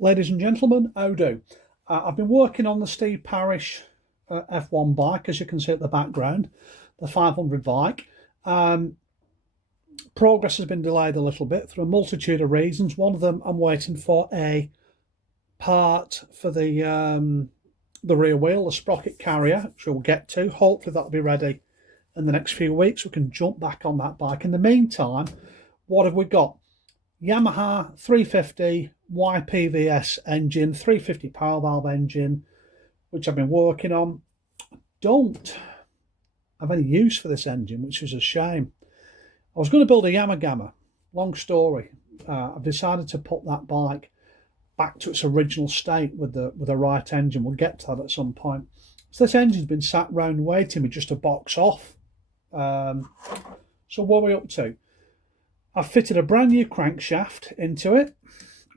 Ladies and gentlemen, how do? I've been working on the Steve Parish F1 bike, as you can see at the background, the 500 bike. Progress has been delayed a little bit through a multitude of reasons. One of them, I'm waiting for a part for the rear wheel, the sprocket carrier, which we'll get to. Hopefully that'll be ready in the next few weeks. We can jump back on that bike. In the meantime, what have we got? Yamaha 350 YPVS engine, 350 power valve engine, which I've been working on. Don't have any use for this engine, which is a shame. I was going to build a Yamaha, long story. I've decided to put that bike back to its original state with the right engine. We'll get to that at some point. So this engine's been sat round waiting me just to box off. So what are we up to? I've fitted a brand new crankshaft into it,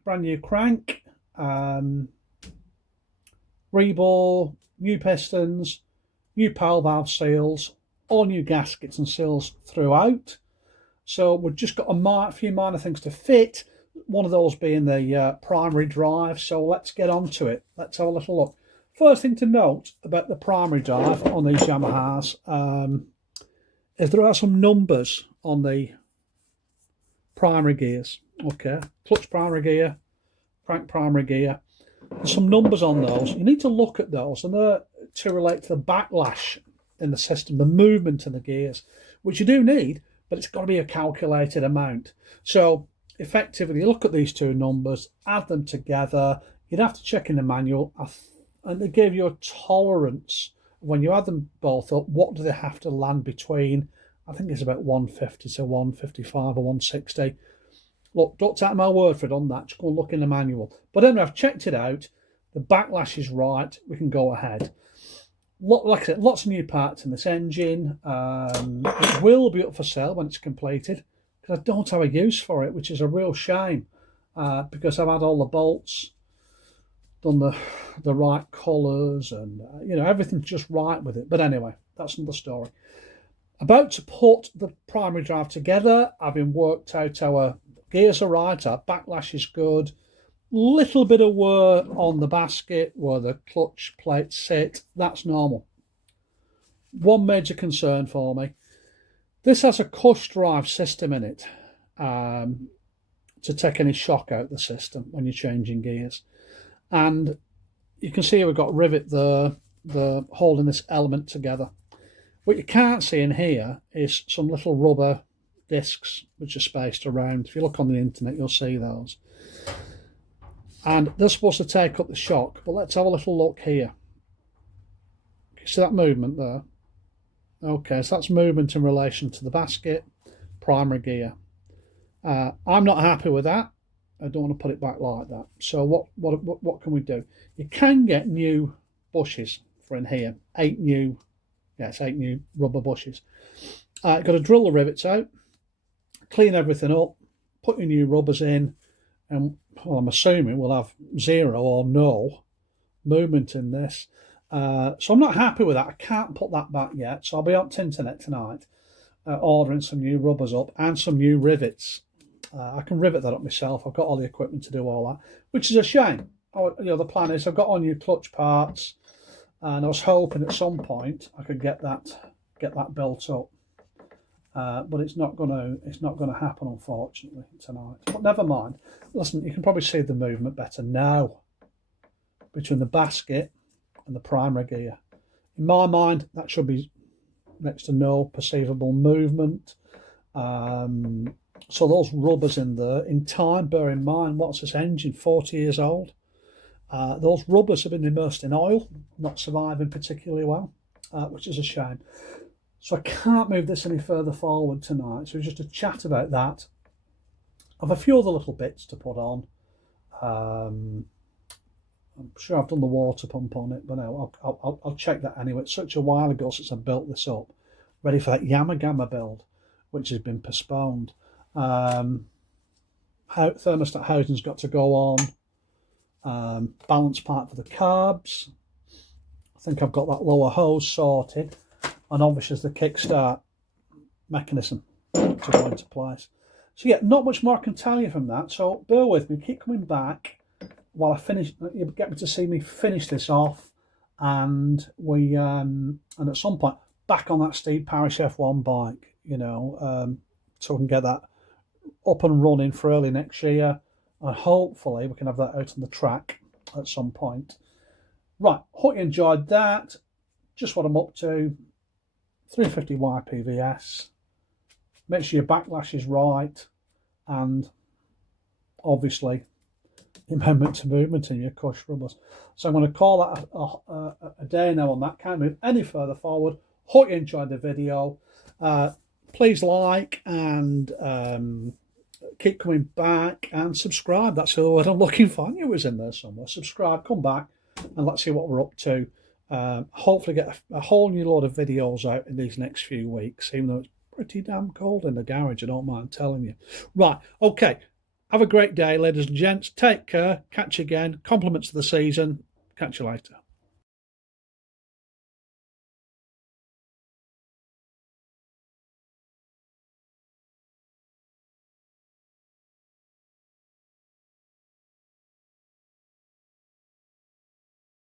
brand new crank, rebore, new pistons, new power valve seals, all new gaskets and seals throughout. So we've just got a few minor things to fit, one of those being the primary drive. So let's get on to it. Let's have a little look. First thing to note about the primary drive on these Yamahas is there are some numbers on the primary gears. Okay, clutch primary gear, crank primary gear. There's some numbers on those. You need to look at those, and they're to relate to the backlash in the system, the movement in the gears, which you do need, but it's got to be a calculated amount. So effectively, you look at these two numbers, add them together. You'd have to check in the manual, and they give you a tolerance. When you add them both up, what do they have to land between? I think it's about 150 to 155 or 160. Look, don't take my word for it on that. Just go and look in the manual. But anyway, I've checked it out. The backlash is right. We can go ahead. Like I said, lots of new parts in this engine. It will be up for sale when it's completed, because I don't have a use for it, which is a real shame, because I've had all the bolts done the right colours, and everything's just right with it. But anyway, that's another story. About to put the primary drive together. I've been worked out our gears are right, our backlash is good. Little bit of wear on the basket where the clutch plates sit. That's normal. One major concern for me: this has a cush drive system in it to take any shock out the system when you're changing gears. And you can see we've got rivet there, holding this element together. What you can't see in here is some little rubber discs which are spaced around. If you look on the internet, you'll see those. And they're supposed to take up the shock, but let's have a little look here. See that movement there? Okay, so that's movement in relation to the basket, primary gear. I'm not happy with that. I don't want to put it back like that. So what can we do? You can get new bushes for in here. 8 new rubber bushes. Got to drill the rivets out, clean everything up, put your new rubbers in, and I'm assuming we'll have 0 or no movement in this. So I'm not happy with that. I can't put that back yet. So I'll be on internet tonight ordering some new rubbers up and some new rivets. I can rivet that up myself. I've got all the equipment to do all that, which is a shame. The plan is I've got all new clutch parts, and I was hoping at some point I could get that built up. But it's not gonna happen, unfortunately, tonight. But never mind. Listen, you can probably see the movement better now between the basket and the primary gear. In my mind, that should be next to no perceivable movement. So those rubbers in there, in time, bear in mind, what's this engine, 40 years old? Those rubbers have been immersed in oil, not surviving particularly well, which is a shame. So I can't move this any further forward tonight. So just a chat about that. I've a few other little bits to put on. I'm sure I've done the water pump on it, but no, I'll check that anyway. It's such a while ago since I built this up, ready for that Yamaha build, which has been postponed. Thermostat housing's got to go on. Balance part for the carbs. I think I've got that lower hose sorted, and obviously the kickstart mechanism to go into place. So yeah, not much more I can tell you from that. So bear with me, keep coming back. while I finish, you get me to see me finish this off, and and at some point back on that Steve Parish F1 bike, so we can get that up and running for early next year, and hopefully we can have that out on the track at some point. Right, hope you enjoyed that. Just what I'm up to. 350 YPVS. Make sure your backlash is right, and obviously amendment to movement in your cush rubbers. So I'm going to call that a day now on that. Can't move any further forward. Hope you enjoyed the video. Please like and keep coming back, and subscribe. That's the word I'm looking for. I knew it was in there somewhere. Subscribe, come back, and let's see what we're up to. Hopefully get a whole new load of videos out in these next few weeks, even though it's pretty damn cold in the garage, I don't mind telling you. Right, okay. Have a great day, ladies and gents. Take care. Catch you again. Compliments of the season. Catch you later.